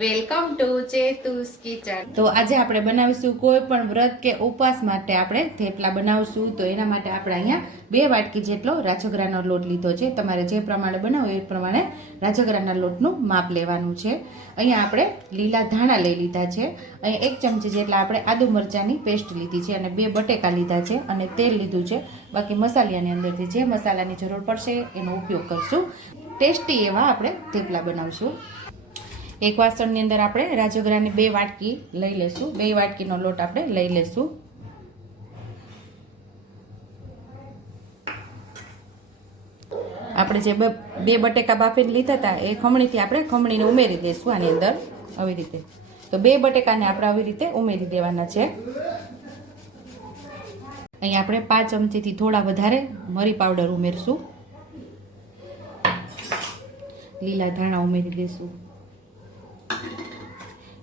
Welcome to ચેતુસ kitchen. તો આજે આપણે બનાવીશું કોઈ પણ વ્રત કે ઉપવાસ માટે આપણે થેપલા બનાવશું। તો એના માટે આપણે અહીંયા 2 વાટકી જેટલો રાજગરાનો લોટ લીધો છે। તમારે જે પ્રમાણે બનાવો એ પ્રમાણે રાજગરાના લોટનું માપ લેવાનું છે। અહીંયા આપણે લીલા ધાણા લઈ લીધા છે। અહીંયા 1 ચમચી જેટલા આપણે આદુ મરચાંની પેસ્ટ લીધી છે અને 2 બટેકા લીધા છે અને તેલ લીધું છે। બાકી મસાલાની અંદરથી જે મસાલાની જરૂર પડશે એનો ઉપયોગ કરશું। ટેસ્ટી એવા આપણે થેપલા બનાવશું। એક વાસણની અંદર આપણે રાજગરાની 2 વાટકી લઈ લેશું। 2 વાટકીનો લોટ આપણે લઈ લેશું। આપણે જે 2 બટેકા બાફીને લીધા હતા એ ખમણીથી આપણે ખમણીને ઉમેરી દઈશું આની અંદર આવી રીતે। તો 2 બટેકાને આપણે આવી રીતે ઉમેરી દેવાના છે। અહીં આપણે 5 ચમચીથી થોડા વધારે મરી પાવડર ઉમેરશું। લીલા ધાણા ઉમેરી દઈશું।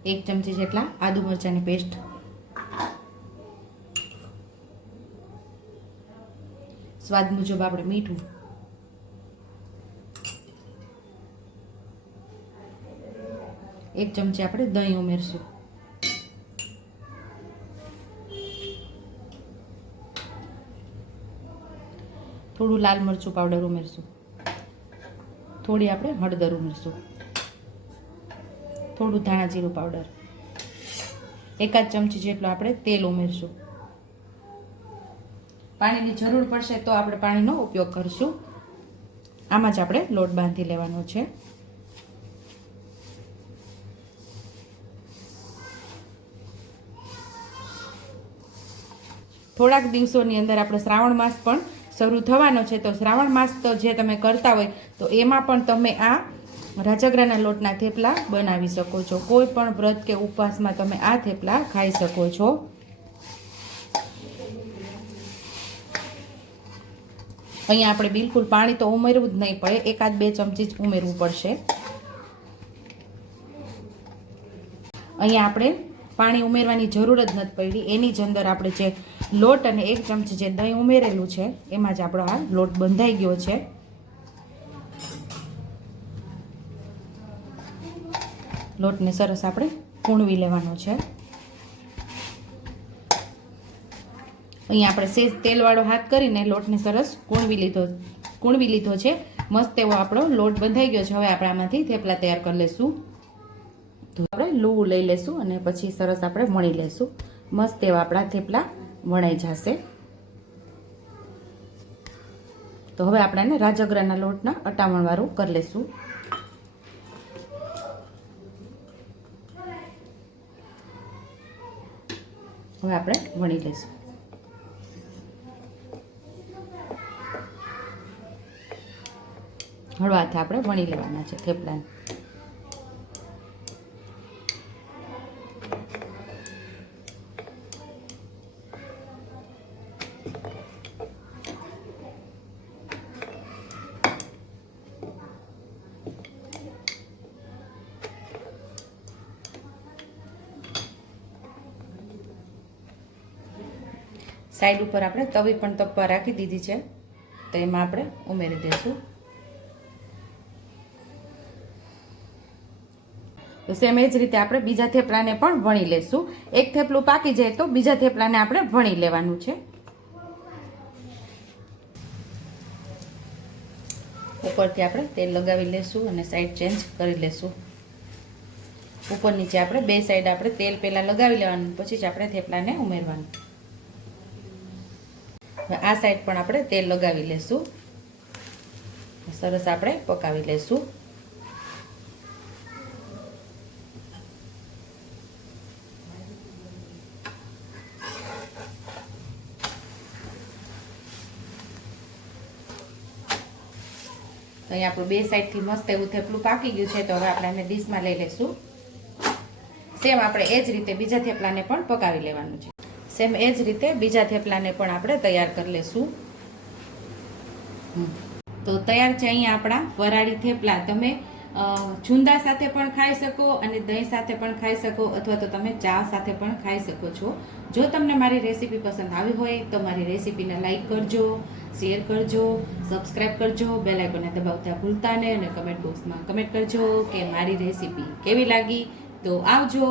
1 ચમચી જેટલા આદુ મરચાંની પેસ્ટ, સ્વાદ મુજબ આપણે મીઠું, એક ચમચી આપણે દહીં ઉમેરશું। થોડું લાલ મરચું પાવડર ઉમેરશું। થોડી આપણે હળદર ઉમેરશું। થોડું ધાણા જીરું પાવડર, 1 ચમચી જેટલો આપણે તેલ ઉમેરશું। પાણીની જરૂર પડશે તો આપણે પાણીનો ઉપયોગ કરશું। આમાં જ આપણે લોટ બાંધી લેવાનો છે। થોડાક દિવસોની અંદર આપણે શ્રાવણ માસ પણ શરૂ થવાનો છે। તો શ્રાવણ માસ તો જે તમે કરતા હોય તો એમાં પણ તમે આ રાજગરાના લોટના થેપલા બનાવી શકો છો। કોઈ પણ વ્રત કે ઉપવાસમાં તમે આ થેપલા ખાઈ શકો છો। અહીંયા આપણે બિલકુલ પાણી તો ઉમેરવું જ નહીં પડે, 1-2 ચમચી જ ઉમેરવું પડશે। અહીંયા આપણે પાણી ઉમેરવાની જરૂર જ નથી પડી, એની જ અંદર આપણે જે લોટ અને 1 ચમચી જે દહીં ઉમેરેલું છે એમાં જ આપણો આ લોટ બંધાઈ ગયો છે। લોટને સરસ આપણે કૂણવી લેવાનો છે। અહીંયા આપણે સેજ તેલવાળો હાથ કરીને લોટને સરસ કૂણવી લીધો છે। મસ્ત એવો આપણો લોટ બંધાઈ ગયો છે। હવે આપણે આમાંથી થેપલા તૈયાર કરી લેશું। તો આપણે લૂવું લઈ લેશું અને પછી સરસ આપણે વણી લેશું। મસ્ત એવા આપણા થેપલા વણાઈ જશે। તો હવે આપણે રાજગરાના લોટના અટામણવાળું કરી લેશું। હવે આપણે વણી લઈશું। હળવાથી આપણે વણી લેવાના છે થેપલાને। સાઈડ ઉપર આપણે તવી પણ તપવા રાખી દીધી છે, તો એમાં આપણે ઉમેરી દઈશું। તો સેમ એ જ રીતે આપણે બીજા થેપલાને પણ વણી લેશું। એક થેપલું પાકી જાય તો બીજા થેપલાને આપણે વણી લેવાનું છે। ઉપરથી આપણે તેલ લગાવી લેશું અને સાઈડ ચેન્જ કરી લેશું। ઉપર નીચે આપણે 2 સાઈડ આપણે તેલ પહેલાં લગાવી લેવાનું, પછી જ આપણે થેપલાને ઉમેરવાનું। આ સાઈડ પણ આપણે તેલ લગાવી લેશું, સરસ આપણે પકાવી લેશું। અહીં આપણું 2 સાઈડથી મસ્ત એવું થેપલું પાકી ગયું છે। તો હવે આપણે એને ડીશમાં લઈ લેશું। સેમ આપણે એ જ રીતે બીજા થેપલાને પણ પકાવી લેવાનું છે। સેમ એ જ રીતે બીજા થેપલાને પણ આપણે તૈયાર કરી લેશું। તો તૈયાર છે અહીંયા આપણા વરાળી થેપલા। તમે છુંદા સાથે પણ ખાઈ શકો અને દહીં સાથે પણ ખાઈ શકો અથવા તો તમે ચા સાથે પણ ખાઈ શકો છો. જો તમને મારી રેસીપી પસંદ આવી હોય તો મારી રેસીપીને લાઈક કરજો, શેર કરજો, સબસ્ક્રાઈબ કરજો, બેલ આઇકોનને દબાવતા ભૂલતા નહીં અને કમેન્ટ બોક્સમાં કમેન્ટ કરજો કે મારી રેસીપી કેવી લાગી. તો આવજો.